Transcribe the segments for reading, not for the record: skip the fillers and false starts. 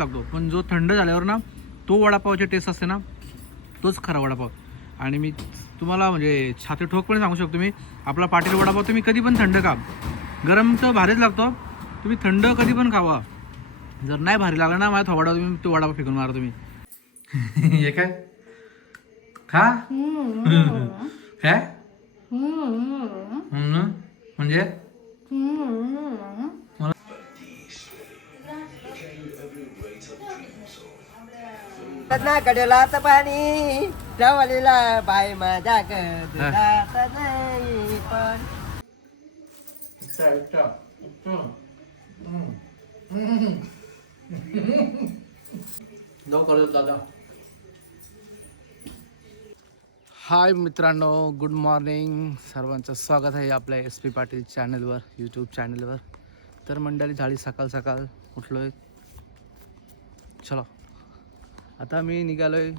लागतो, पण जो थंड झाल्यावर ना तो वडापावची टेस्ट असते ना, तोच खरा वडापाव. आणि मी तुम्हाला म्हणजे छाती ठोकपणे सांगू शकतो, मी आपला पाटील वडापाव तुम्ही कधी पण थंड खा, गरम तर भारीच लागतो, तुम्ही थंड कधी पण खावा. जर नाही भारी लागला ना माझ्या थोबाडावर तुम्ही तो वडापाव फेकून मारा तुम्ही. हे काय खा काय म्हणजे कडलात पाणी ठेवलेला बाय माझ्या गदात नाही पण दादा. हाय मित्रांनो, गुड मॉर्निंग. सर्वांचं स्वागत आहे आपल्या SP पाटील चॅनलवर, यूट्यूब चॅनलवर. तर मंडळी झाली सकाळ सकाळ, उठलो आहे. चलो आता मी निघालो आहे,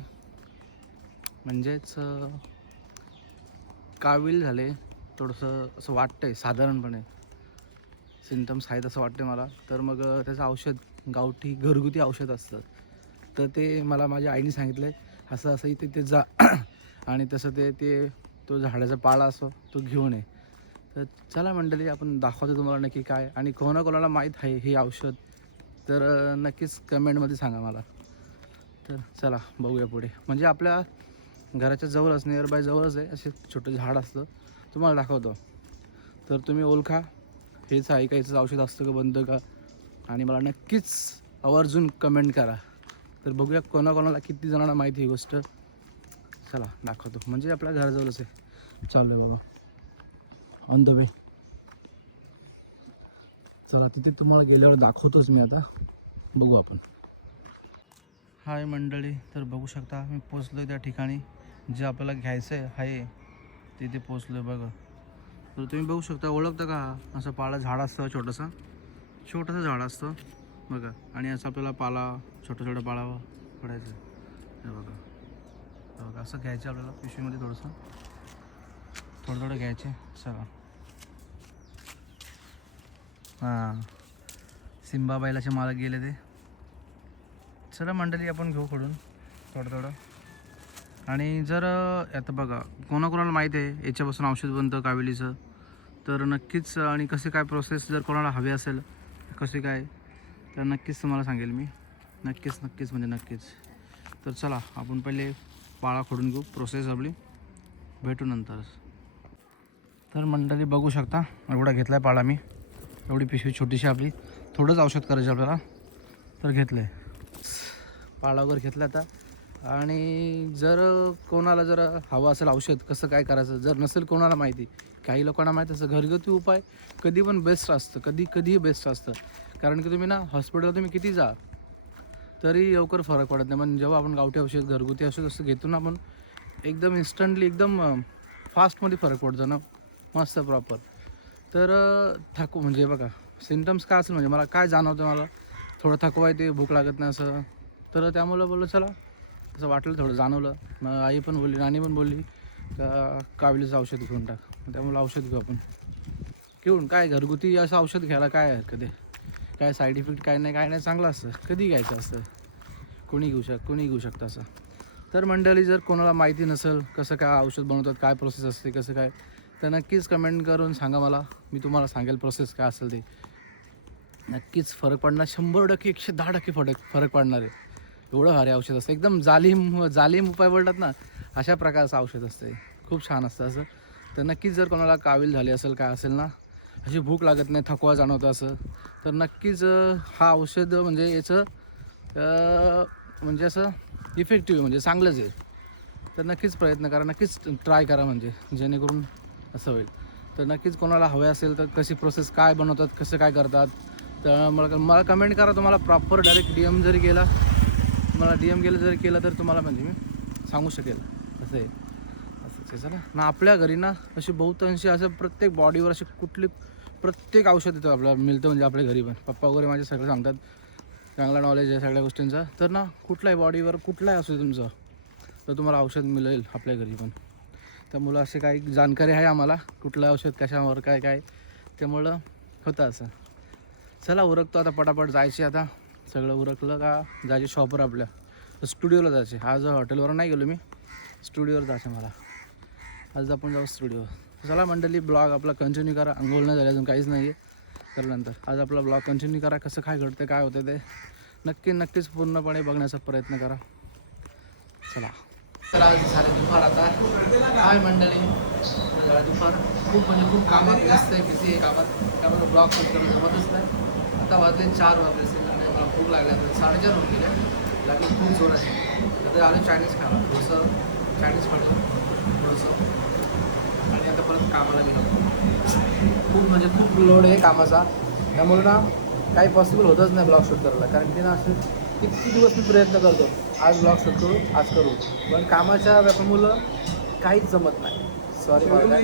म्हणजेच कावीळ झाले थोडंसं असं वाटतं आहे, साधारणपणे सिम्टम्स आहेत असं वाटतं मला. तर मग त्याचं औषध गावठी घरगुती औषध असतं, तर ते मला माझ्या आईने सांगितलं आहे, असं असं इथे ते जा आणि तसं ते तो झाडाचा पाला असो तो घेऊन ये. तर चला मंडळी, आपण दाखवतो तुम्हाला नक्की काय, आणि कोणाकोणाला माहीत आहे हे औषध तर नक्कीच कमेंटमध्ये सांगा मला. तर चला बघूया पुढे. म्हणजे आपल्या घराच्या जवळच, नियरबाय जवळच आहे, असे छोटं झाड असतं, तुम्हाला दाखवतो. तर तुम्ही ओळखा हेच ऐकायचं औषध असतं का, बंद का, आणि मला नक्कीच आवर्जून कमेंट करा. तर बघूया कोणाकोणाला किती जणांना माहिती ही गोष्ट. चला दाखवतो, म्हणजे आपल्या घराजवळच आहे. चालू आहे बाबा, ऑन द वे. चला तिथे तुम्हाला गेल्यावर दाखवतोच मी. आता बघू आपण. हाय मंडळी, तर बघू शकता मी पोचलो आहे त्या ठिकाणी जे आपल्याला घ्यायचं आहे, तिथे पोचलो आहे बघा. तर तुम्ही बघू शकता, ओळखता का, असं पाला झाड असतं, छोटंसं झाड असतं बघा, आणि असं आपल्याला पाला छोटा पाला पडायचं हे बघा. बघा असं घ्यायचं आपल्याला, पिशवीमध्ये थोडं घ्यायचे. चला हां, सिंबा बैलाचे मालक गेले ते. चला मंडळी, आपण घेऊ कडून थोडं. आणि जर आता बघा कोणाकोणाला माहीत आहे याच्यापासून औषध बनतं कावेलीचं, तर नक्कीच, आणि कसे काय प्रोसेस जर कोणाला हवे असेल कसे काय, तर नक्कीच तुम्हाला सांगेल मी. नक्कीच. तर चला आपण पहिले पाळा खोडून घेऊ, प्रोसेस आपली भेटू नंतरच. तर मंडळी बघू शकता, एवढा घेतला आहे पाळा मी, एवढी पिशवी छोटीशी आपली, थोडंच औषध करायचं आपल्याला, तर घेतलं आहे पाळा वगैरे घेतला आता. आणि जर कोणाला जर हवं असेल औषध कसं काय करायचं, जर नसेल कोणाला माहिती, काही लोकांना माहीत असतं, घरगुती उपाय कधी पण बेस्ट असतं, कधीही बेस्ट असतं. कारण की तुम्ही ना हॉस्पिटलला तुम्ही किती जा तरी लवकर फरक पडत नाही. पण जेव्हा आपण गावठी औषध, घरगुती औषध असं घेतो ना आपण, एकदम इन्स्टंटली, एकदम फास्टमध्ये फरक पडतो ना, मस्त प्रॉपर. तर म्हणजे बघा सिम्टम्स काय असेल, म्हणजे मला काय जाणवतं, मला थोडं थकवा येते, भूक लागत नाही असं. तर त्यामुळं बोललं चला, असं वाटलं, थोडं जाणवलं. मग आई पण बोलली, नानी पण बोलली का काविलीचं औषध घेऊन टाक. त्यामुळे औषध घेऊ आपण. घेऊन काय, घरगुती असं औषध घ्यायला काय हरकत आहे, काय साईड इफेक्ट काय नाही, चांगलं असतं, कधी घ्यायचं असतं, कोणी घेऊ शकतं असं. तर मंडळी, जर कोणाला माहिती नसेल कसं काय औषध बनवतात, काय प्रोसेस असते, कसं काय, तर नक्कीच कमेंट करून सांगा मला, मी तुम्हाला सांगेल प्रोसेस काय असेल ते. नक्कीच फरक पडणार, 100%, 110% फरक पडणार आहे. एवढं भारी औषध असतं, एकदम जालीम उपाय बोलतात ना, अशा प्रकारचं औषध असतं, खूप छान असतं असं. तर नक्कीच जर कोणाला कावील झाली असेल, काय असेल ना, अशी भूक लागत नाही, थकवा जाणवतं असं, तर नक्कीच हा औषध म्हणजे याचं म्हणजे असं इफेक्टिव्ह, म्हणजे चांगलंच आहे. तर नक्कीच प्रयत्न करा, नक्कीच ट्राय करा, म्हणजे जेणेकरून असं होईल. तर नक्कीच कोणाला हवे असेल तर कशी प्रोसेस, काय बनवतात, कसं काय करतात, तर मला कमेंट करा. तुम्हाला प्रॉपर डायरेक्ट DM जरी केला, तुम्हाला DM केलं तर तुम्हाला म्हणजे मी सांगू शकेल. असं आहे, असंच चला ना. आपल्या घरी ना अशी बहुतांशी असं प्रत्येक बॉडीवर अशी प्रत्येक औषध येतं आपल्याला, मिळतं म्हणजे आपल्या घरी पण. पप्पा वगैरे माझे सगळं सांगतात, चांगला नॉलेज आहे सगळ्या गोष्टींचा. तर ना कुठलाही बॉडीवर कुठलाही असू तुमचं, तर तुम्हाला औषध मिळेल आपल्या घरी पण. त्यामुळं असे काही जाणकारी आहे आम्हाला, कुठलं औषध कशावर काय, त्यामुळं होतं असं. चला उरकतो आता, पटापट जायचे आता. सगळं उरकलं का जायचे शॉपवर आपल्या, स्टुडिओला जायचे. आज हॉटेलवर नाही गेलो मी, स्टुडिओवर जायचं मला. आज आपण जाऊ स्टुडिओ. चला मंडळी, ब्लॉग आपला कंटिन्यू करा. अंघोळ नाही झाली अजून, काहीच नाही आहे. तर नंतर आज आपला ब्लॉग कंटिन्यू करा. कसं काय घडतं, काय होतं ते नक्कीच पूर्णपणे बघण्याचा प्रयत्न करा. चला. तर आज झालं दुपार. आता काय मंडळी, दुपार खूप म्हणजे खूप कामात व्यस्त आहे, बिझी आहे कामात. त्यामुळे ब्लॉग शूट करून जमतच नाही. आता वाजले 4 वाजले असेल आणि मला खूप लागल्या. 4:30 होऊन गेल्या, लागली खूप जोर आहे. आता आलं चायनीज खायला, थोडंसं चायनीज खाल्लं थोडंसं आणि आता परत कामाला गेलो. खूप म्हणजे खूप लोड आहे कामाचा, त्यामुळे ना काही पॉसिबल होतच नाही ब्लॉग शूट करायला. कारण की ना असं किती दिवस मी प्रयत्न करतो, आज ब्लॉग शूट करू, आज करू, पण कामाच्या व्यापामुळं काहीच जमत नाही. सॉरी मला,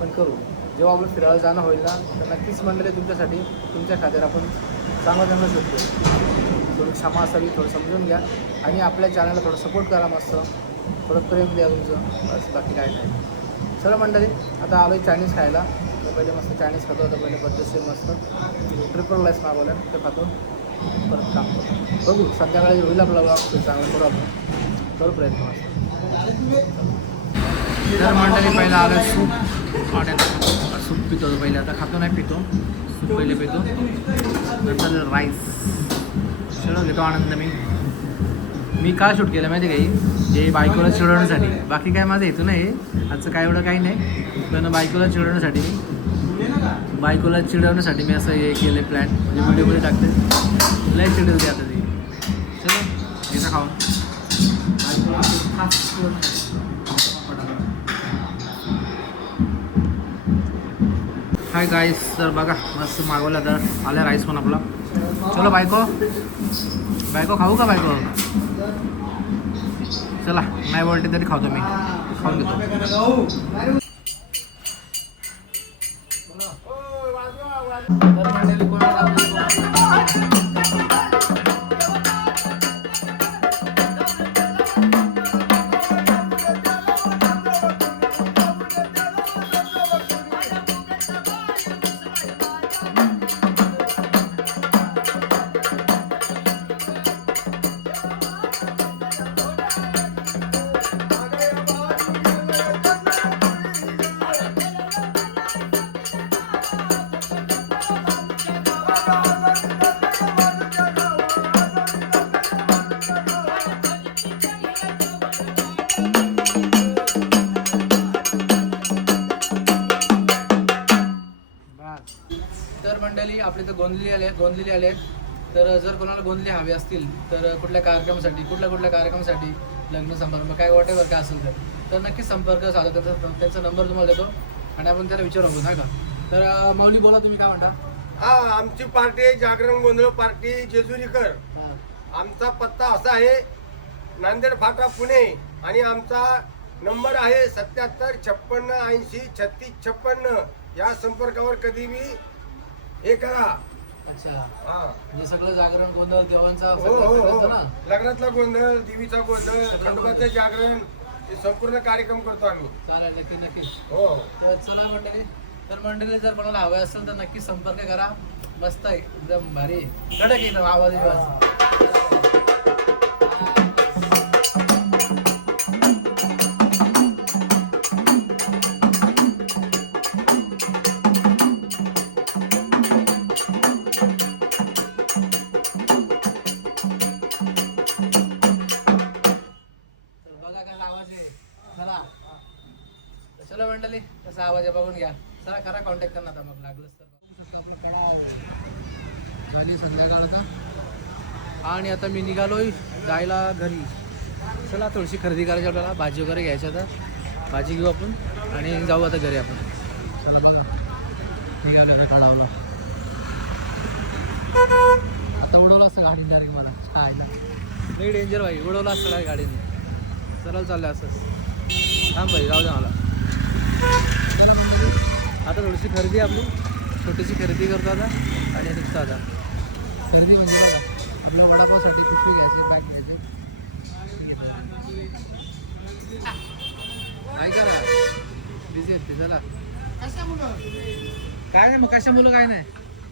पण करू. जेव्हा आपण फिरायला जाणं होईल ना, तर नक्कीच मंडळी तुमच्यासाठी, तुमच्या खात्यावर आपण चांगलं शकतो. थोडी क्षमा असावी, थोडं समजून घ्या आणि आपल्या चॅनलला थोडं सपोर्ट करा. मस्त थोडं प्रेम द्या तुमचं, बस बाकी काय नाही. चला मंडळी, आता आलो आहे चायनीज खायला. तर पहिले मस्त चायनीज खातो. तर पहिले पद्धतशीर मस्त ट्रिपल राईस मागवलं, ते खातो, परत काम करतो. बघू संध्याकाळी होईल आपला ब्लॉग चांगला, करू आपण, करू प्रयत्न मस्त. तर मंडळी पहिला आलं सूप, सूप पितो पहिले. आता खातो नाही, पितो सूप पहिले पितो, नंतर राईस सगळं घेतो आनंद. मी का शूट केलं माहिती काही, हे बायकोला चिडवण्यासाठी. बाकी काय माझं येतो नाही, आजचं काय एवढं काही नाही, पण बायकोला चिडवण्यासाठी मी असं हे केलं प्लॅन. म्हणजे व्हिडिओमध्ये टाकते, लय चिडवते आता ते. चलो घेता खाऊन. हाय गाईस, तर बघा मस्त मागवला. तर आल्या राईस पण आपला. चलो बायको खाऊ का बायको? चला, नाही बोलते तरी खातो, मी खाऊन घेतो. तर मंडळी आपले तर गोंधली आले. तर जर कोणाला गोंधली हवी असतील, तर कुठल्या कार्यक्रमासाठी, लग्न समारंभ काय वॉटेवर काय असेल तर नक्कीच संपर्क साधा. त्यांचा नंबर तुम्हाला देतो आणि आपण त्याला विचारू ना का. तर मौनी बोला, तुम्ही काय म्हणता? हा, आमची पार्टी जागरण गोंधळ पार्टी जेजुरीकर. आमचा पत्ता असा आहे, नांदेड फाटा पुणे, आणि आमचा नंबर आहे 7756803656. या संपर्कावर कधी मी हे करा. अच्छा, हा, म्हणजे सगळं जागरण गोंधळ देवांचा हो, लग्नातला गोंधळ, देवीचा गोंधळ, खंडोबाचं जागरण, हे संपूर्ण कार्यक्रम करतो आम्ही. चालेल, नक्की. हो, तर चला मंडळी, जर कोणाला हवे असेल तर नक्की संपर्क करा. मस्त आहे, एकदम भारी, कडक एकदम आवाज. चला मंडळी, कसा आवाज आहे बघून घ्या. चला करा कॉन्टॅक्ट करा आता, मग लागलंच तर. झाली संध्याकाळ आता, आणि आता मी निघालोय जायला घरी. चला थोडीशी खरेदी करायची आपल्याला, भाजी वगैरे घ्यायची. आता भाजी घेऊ आपण आणि जाऊ आता घरी आपण. चला बघा, निघालो आता कळावला. आता उडवलं असतं गाडी डायरेक्ट मला, काय ना लई डेंजर भाई, उडवलं असतं काय गाडीने. सरळ चाललं असंच. थांब भाई, जाऊ द्या मला. आता थोडीशी खरेदी आपली, छोटीशी खरेदी करतो आता आणि निघतो आता. खरेदी म्हणजे आपल्या वडापावसाठी पिशवी घ्यायची, पॅक घ्यायची. काय करा, बिझी आहेत ते. चला काय नाही, मग कशा मुलं काय नाही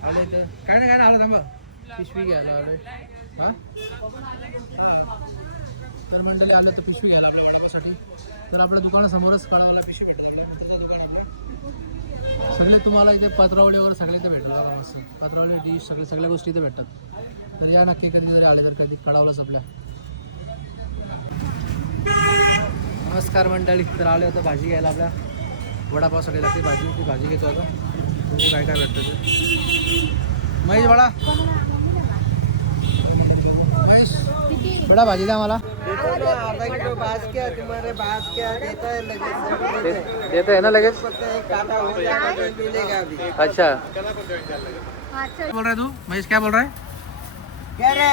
आलं तर काय नाही आलं. थांबा पिशवी घ्यायला आलोय. हां तर मंडळी आलं तर पिशवी घ्यायला आपल्या वडापावसाठी. तर आपल्या दुकानासमोरच कळावला पिशवी भेटली सगळे तुम्हाला इथे पत्रावळीवर सगळे इथे भेटणार मस्त. पत्रावळी डिश सगळ्या गोष्टी इथे भेटतात. तर या नक्की कधी जरी आले तर कधी कळावलंच आपल्या. नमस्कार मंडळी. तर आले होतं भाजी घ्यायला आपल्या वडापावसाठी लागते भाजी. ती भाजी घेतो आता. बघू काय काय भेटतं ते. महेश वडा महेश वडा भाजी द्या मला. आधा किलो बास क्या तुम्हारे बास क्या देता है लगेच देते है ना लगेच. काटा हो जाएगा तो मिलेगा अभी. अच्छा क्या बोल रहा है तू महेश? क्या बोल रहा है? क्या रे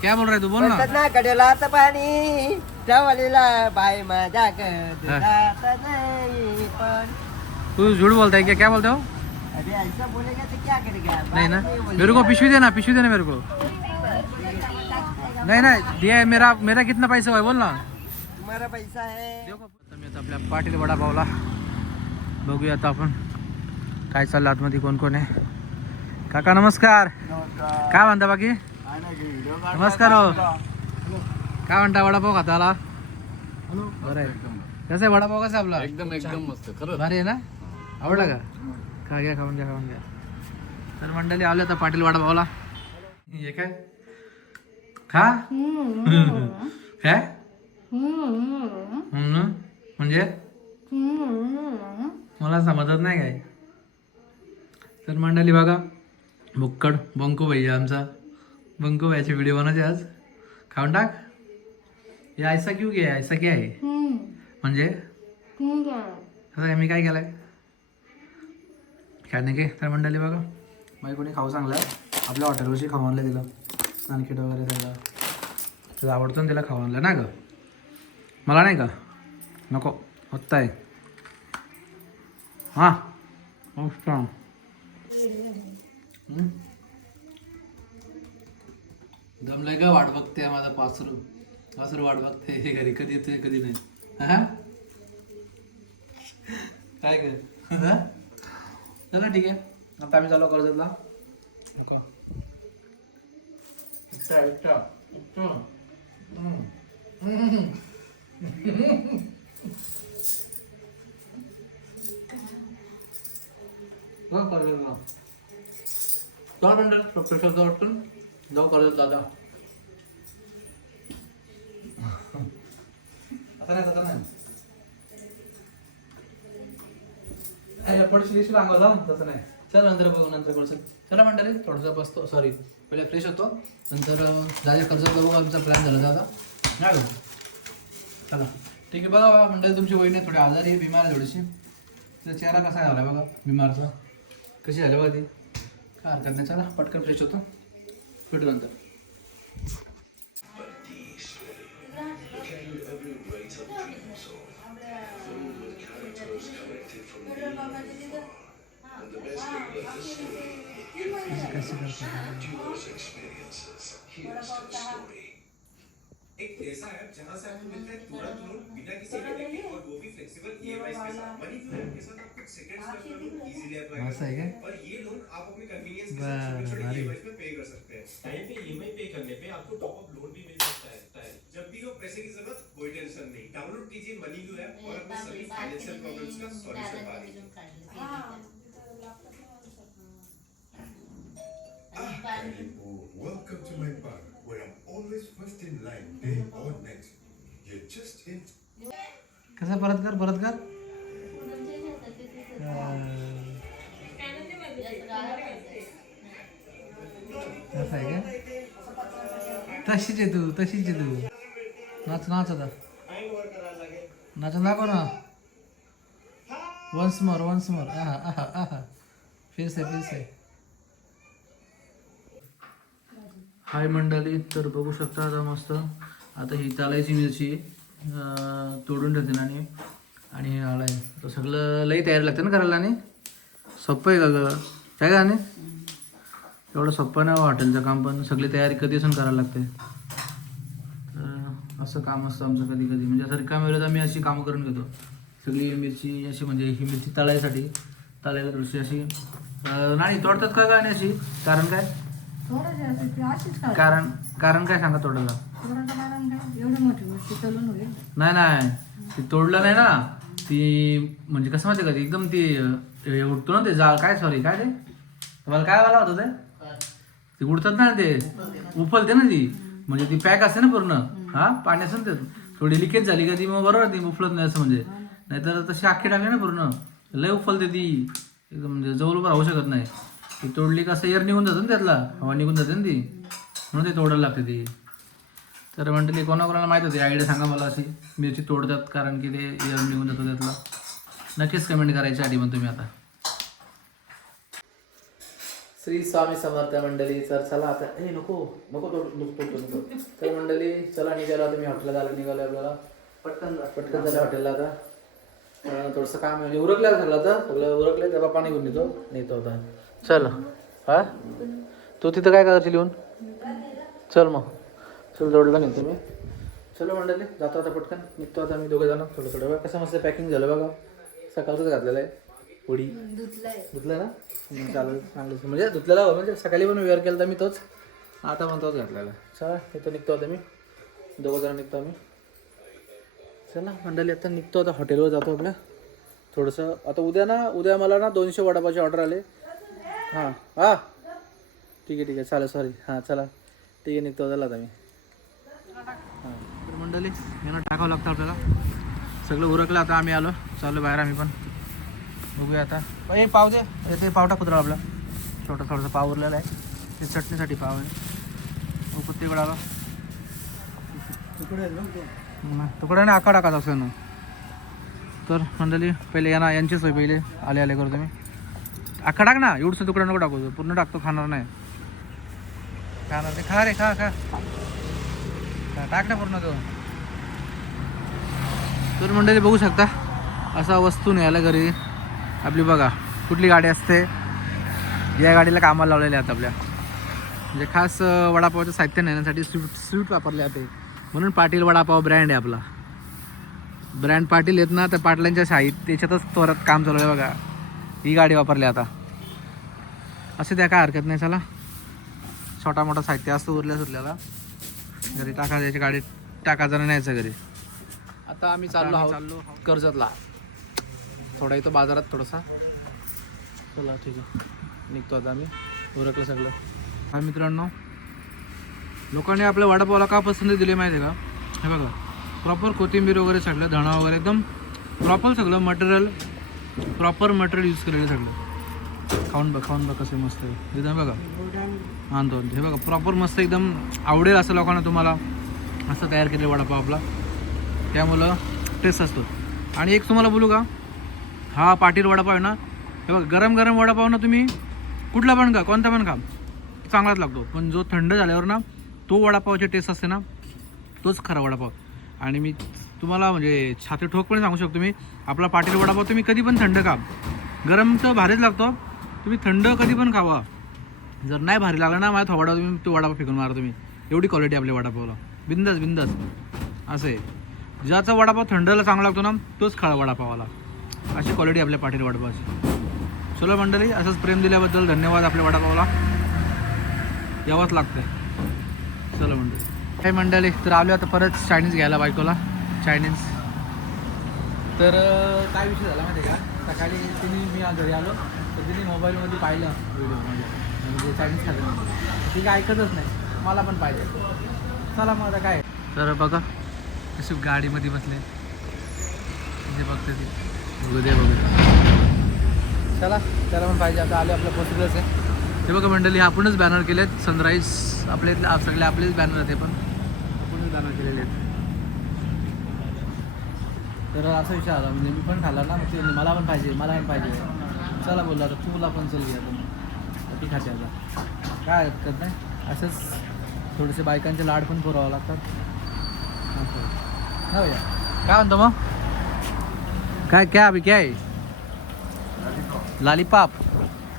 क्या बोल रहा है तू? बोल ना. ना कडेलाचं पाणी ठेवलेला बाय माझ्या कडेलात नाही पण. तू झूठ बोलता है क्या बोलते हो? अरे ऐसा बोलेगा तो क्या करेगा. नहीं ना मेरे को पिशवी देना मेरे को. नहीं दिया है. मेरा कितना पैसा हुआ है बोल ना. तुम्हारा पैसा है. आता मी आता आपल्या पाटील वडापावला बघूया आता आपण काय चाललं आतमध्ये कोण कोण आहे. काका नमस्कार. काय म्हणता बाकी? नमस्कार हो. काय म्हणता वडापाव खाता आला? बरं आहे. कसं आहे वडापाव? कसा आहे आपला? एकदम मस्त खरं. भारी आहे ना? आवडला का? खा घ्या खाऊन घ्या. तर मंडळी आले आता पाटील वडापावला. हे काय खा काय म्हणजे मला समजत नाही काय. तर मंडळी बघा भुक्कड बंकू भैया आमचा. बंकू भैयाचे व्हिडिओ बनायचे आज. खाऊन टाक. हे ऐसा क्यों गया? ऐसा क्या आहे म्हणजे असं काय मी काय केलंय काय नाही. तर मंडळी बघा माझी कोणी खाऊ चांगलं आपल्या हॉटेलवरशी खाऊ आणलं तिला नानकेट वगैरे त्याला आवडतं ना तिला खाऊ आणलं ना गं. मला नाही का नको होत आहे. हां दमलाय का? वाट बघते माझा पासरू वाट बघते हे घरी कधी येते कधी नाही. हा काय कर चला ठीक आहे. आता आम्ही चालू कर्जतला. स्पेशल वाटून जाऊ कर्जत दादा. आता नाही पडशी दिवशी लागू जाऊ तसं नाही. चल नंतर बघू नंतर करू. चला मंडळी थोडंसं बसतो. सॉरी पहिले फ्रेश होतो नंतर दादा कर्ज बघू. आमचा प्लॅन झाला दादा नाही बघू. चला ठीक आहे. बघा मंडळी तुमची वहिनी थोडी आजारी आहे बिमार आहे थोडीशी. तिचा चेहरा कसा झाला बघा बिमारचा. कशी झाली बघा ती. काय हरकत नाही. चला पटकन फ्रेश होतो भेटू नंतर. एक ऐसा ऐप जहां से आपको मिलता है तुरंत लोन बिना किसी हेडेक के और वो भी फ्लेक्सिबल ईएमआई के साथ. मनी क्यों के साथ आप कुछ सेकंड्स में अपना लोन इजीली अप्लाई कर सकते हैं और ये लोन आप अपने कन्वीनियंस के साथ छोटे-छोटे ईएमआई पे पे कर सकते हैं. टाइम पे ईएमआई पे करने पे आपको टॉप अप लोन भी मिल सकता है. जब भी हो पैसे की जरूरत कोई टेंशन नहीं. डाउनलोड कीजिए मनी क्यों ऐप और अपने सभी फाइनेंशियल प्रॉब्लम्स का सॉल्यूशन पाइए. Welcome to my bar, where I'm always first in line, day or night. You're just in. कसं परत कर कसं आहे का? तशीच आहे तू. नाच आता नाचून दाखव ना. वन्स मोर आहा फिर से. हाय मंडळी. तर बघू शकता आता मस्त आता ही चालायची मिरची तोडून ठेवते आणि हे आलाय तर सगळं लई तयारी लागते ना करायला. आणि सोपं आहे का गं काय का? आणि एवढं सोपं नाही हॉटेलचं काम पण सगळी तयारी कधी असून करायला लागते. तर असं काम असतं आमचं कधी म्हणजे असं रिकाम्या वेळेत आम्ही अशी कामं करून घेतो. सगळी मिरची अशी म्हणजे ही मिरची तळायला थोडीशी अशी नाही तोडतात का आणि अशी कारण काय तोडायचे असते ते अशीच खातात. कारण काय सांगा तोडायला? तोडायचं कारण काय एवढी मोठी गोष्ट चलून होईल. नाही ती तोडलं नाही ना, ती म्हणजे कसं माहिती का, ती एकदम ती हे उडतो ना ते जाळ, काय सॉरी काय ते तुम्हाला काय वाला होतं ते उडतात ना ते, उफलते ना ती, म्हणजे ती पॅक असते ना पूर्ण, हा पाणी असं ते थोडी लिकेज झाली का ती मग बरोबर ती उफलत नाही असं, म्हणजे नाहीतर तशी आखी टाकली ना पूर्ण लय उफलते ती एकदम, म्हणजे जवळ उभं राहू शकत नाही. ती तोडली का असं एअर निघून जातं ना त्यातला, हवा निघून जाते ना ती, म्हणून ते तोडायला लागते ती. तर म्हणते कोणाकोणाला माहीत होती आयडिया सांगा मला अशी मिरची तोडतात कारण की ते एअर निघून जातं त्यातला, नक्कीच कमेंट करायची आधी पण तुम्ही आता. श्री स्वामी समर्थ मंडळी. तर चला आता नको तर मंडळी चला निघालो आता, मी हॉटेलला जायला निघालो, आपल्याला पटकन झालं हॉटेलला आता. थोडंसं काम आहे उरकलं सगळं, आता सगळं उरकलं तर बाप्पा निघून नेतो आता. चल हा तू तिथं काय करायचं लिहून, चल मग चल जोडला नेतो मी. चलो मंडळी जातो आता, पटकन निघतो आता मी, दोघे जण थोडं बघा कसं मस्त पॅकिंग झालं बघा, सकाळचंच घातलेलं आहे पुडी, धुतलं ना चालेल चांगलं, म्हणजे धुतलेला म्हणजे सकाळी पण वेअर केला तर मी तोच, आता पण तोच घातलेला. चला इथं निघतो आता मी, दोघं जण निघतो आम्ही. चला मंडळी आता निघतो आता, हॉटेलवर जातो आपल्या थोडंसं आता. उद्या मला ना 200 वडापावची ऑर्डर आले. हां ठीक आहे चालेल, सॉरी हां चला ठीक आहे, निघतो झाला आता मी. हां तर मंडळी यांना टाकावं लागतं आपल्याला, सगळं उरकलं आता, आम्ही आलो चाललो बाहेर आम्ही पण, बघूया आता. पाव दे, ते पाव टाकू तर आपला थोडंसं पाव उरलेला आहे, ते चटणीसाठी पाव आहे. कुत्तीकडे आलो, तुकडे नाही आका टाकायचा असं ना. तर मंडळी पहिले यांची सोय पहिले आले करतो मी. आका टाक ना, एवढंसं तुकडा नको टाकू, पूर्ण टाकतो, खाणार नाही. खाणार ते खा रे, खा टाक ना पूर्ण तो. तर मंडळी बघू शकता असा वस्तू न्यायला घरी आपली, बघा कुठली गाडी असते, या गाडीला कामाला लावलेल्या आहेत आपल्या, म्हणजे खास वडापावचं साहित्य नेण्यासाठी स्वीट वापरले जाते, म्हणून पाटील वडापाव ब्रँड आहे आपला. ब्रँड पाटील येत ना, तर पाटलांच्या साहित्य त्याच्यातच तोरत काम चालू आहे बघा, ही गाडी वापरली आता. असे त्या काय हरकत नाही, चला छोटा मोठा साहित्य असतं उरल्याला घरी टाकायचं, याची गाडी टाकायचं न्यायचं घरी. आता आम्ही चाललो आहोत कर्जतला, थोडा इथं बाजारात थोडासा. चला ठीक आहे निघतो आता आम्ही, उरकलं सगळं. हा मित्रांनो, लोकांनी आपल्या वडापावला का पसंती दिली माहिती आहे का, हे बघा प्रॉपर कोथिंबीर वगैरे सगळं, धणा वगैरे एकदम प्रॉपर सगळं मटेरियल, प्रॉपर मटेरियल यूज केलेलं सगळं. खाऊन बघ कसं मस्त आहे एकदम, बघा आणतो हे बघा प्रॉपर मस्त एकदम आवडेल असं लोकांना, तुम्हाला असं तयार केलेलं वडापाव आपला, त्यामुळं टेस्ट असतो. आणि एक तुम्हाला बोलू का, हा पाटील वडापाव आहे ना, हे बघा गरम वडापाव ना, तुम्ही कुठला पण खा, कोणता पण खा, चांगलाच लागतो. पण जो थंड झाल्यावर ना, तो वडापावची टेस्ट असते ना, तोच खरा वडापाव. आणि मी तुम्हाला म्हणजे छाती ठोकपणे सांगू शकतो मी, आपला पाटील वडापाव तुम्ही कधी पण थंड खा, गरम तर भारीच लागतो, तुम्ही थंड कधी पण खावा. जर नाही भारी लागला ना माझ्या थोडा, तुम्ही तो वडापाव फेकून मारा तुम्ही, एवढी क्वालिटी आपल्या वडापावला, बिंदास असं आहे. ज्याचा वडापाव थंडला चांगला लागतो ना, तोच खा वडापावाला, अशी क्वालिटी आपल्या पाटील वडापावाची. चलो मंडळी, असंच प्रेम दिल्याबद्दल धन्यवाद. आपल्या वडापावला यावंच लागतं. चलो मंडळी, काय मंडळी, तर आलो आता परत चायनीज घ्यायला बायकोला, चायनीज. तर काय विषय झाला माहिती आहे का, सकाळी मी घरी आलो तर तिने मोबाईलमध्ये पाहिलं व्हिडिओमध्ये, म्हणजे चायनीज खाल्लं, ती काय ऐकतच नाही, मला पण पाहिजे. चला मग आता काय. तर बघा अशी गाडीमध्ये बसले, जे बघते ती बघू दे. चला त्याला पण पाहिजे, आता आले आपलं पॉसिबलच आहे. हे बघा मंडळी, आपणच बॅनर केलेत, सनराईज आपले सगळे आपलेच बॅनर आहेत, ते पण आपणच बॅनर केलेले आहेत. तर असा विचार आला, म्हणजे मी पण खाल्ला ना, मग मला पण पाहिजे. चला बोलला तर तुला पण चल घ्या, तर ती खाते आता, काय हरकत नाही. असंच थोडेसे बायकांचे लाड पण पुरवावं लागतात. हो या, काय म्हणतो मग, काय क्या अभी क्या है, लॉलीपॉप,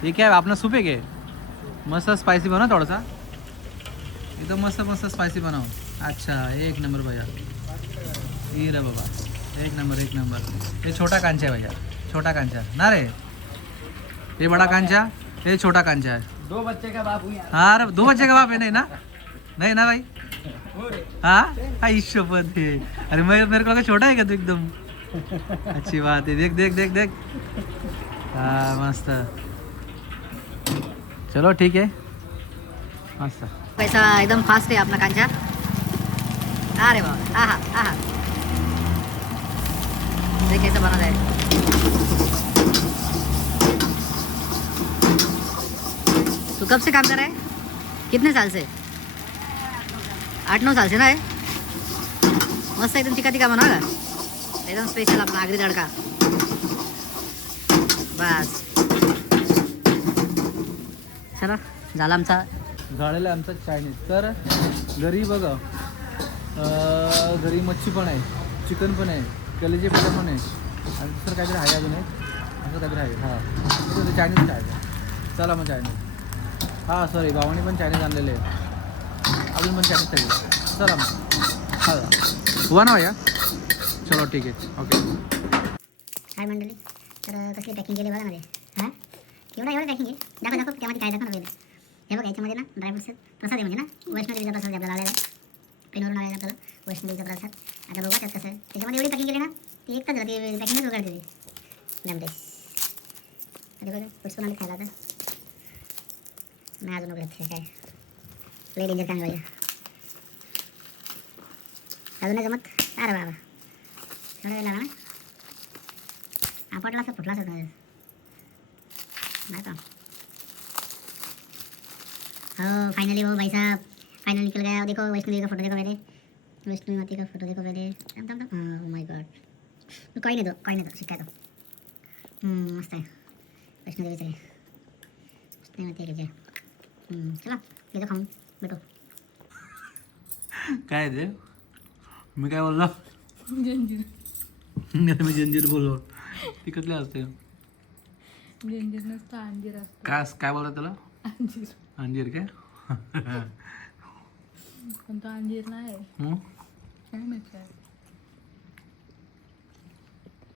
ये क्या है अपना सूप है क्या, मस्त स्पाइसी बनाओ थोड़ा सा, एकदम मस्त स्पाइसी बनाओ. अच्छा एक नंबर भैया, ये रे बाबा, एक नंबर. ये छोटा कांचा है भैया, छोटा कांचा ना रे, ये बड़ा कांचा, ये छोटा कांचा है. दो बच्चे का बाप हूँ यार। हाँ अरे 2 बच्चे का बाप है, नहीं ना? नहीं ना भाई? हाँ आई शपथ है। अरे मेरे को लगा छोटा है क्या तू एकदम? अच्छी बात है, देख देख देख देख। हाँ मस्त, चलो ठीक है, मस्त। पैसा एकदम फास्ट आहे आपला कांचा. अरे बाबा, आहा आहा, देख कैसे बना है. तू कब से काम कर रहा है? कितने साल से? 8-9 साल से ना है. मस्त एकदम तिका तिका बनवा का एकदम स्पेशल आपला आगरी तडका. बस चला झाला आमचा. झालेलं आहे आमचं चायनीज. तर घरी बघा, घरी मच्छी पण आहे, चिकन पण आहे, कलेजे पण आहे, आणि दुसरं काहीतरी आहे अजून एक, असं काहीतरी आहे. हां ते चायनीज खायचं. चला मग चायनीज. हां सॉरी, भावाने पण चायनीज आणलेले आहे, अजून पण चायनीज खायचं. चला मग हां हुआ ना भैया. चलो ठीक आहे, ओके. काय मंडळी, तर कसली पॅकिंग केली बघा ना रे. हां एवढं पॅकिंग आहे. दाखव दाखव त्यामध्ये काय दाखव ना पहिले. हे बघा याच्यामध्ये ना ड्रायफ्रुट्स प्रसाद आहे, म्हणजे ना वैष्णोदेवीचा प्रसाद आपल्याला आलेला आहे. पेनवरून आलेला आपल्याला वैष्णोदेवीचा प्रसाद. आता बघा त्यात कसं आहे. त्याच्यामध्ये एवढी पॅकिंग केली ना ती एक तास राहते, पॅकिंगच उघडते ती डॅमटेस. अरे बघा फ्रुट्स पण आले खायला. आता नाही अजून उघडत हे काय लई डेंजर काम आहे. अजून नाही जमत. अरे बाबा एवढा वेळ लागला ना. आपटला असं फुटला असं नाही का. हो फाइनली वो भाई साहब फाइनल निकल गया. देखो वैष्णो देवी का फोटो देखो पहले. वैष्णो माता का फोटो देखो पहले. Oh my God. कोई नहीं दो सिक्का दो. मस्त आहे वैष्णो देवीचं. वैष्णो माता की जय. चला येतो खाऊन भेटू. काय ते मी काय बोललो? मी जंजीर बोललो. ती कसली असते? जंजीर नसतं, अंजीर असतं. काय बोलतात त्याला? अंजीर. अंजीर काय? पण तो अंजीर नाही. हं? काय माहिती आहे.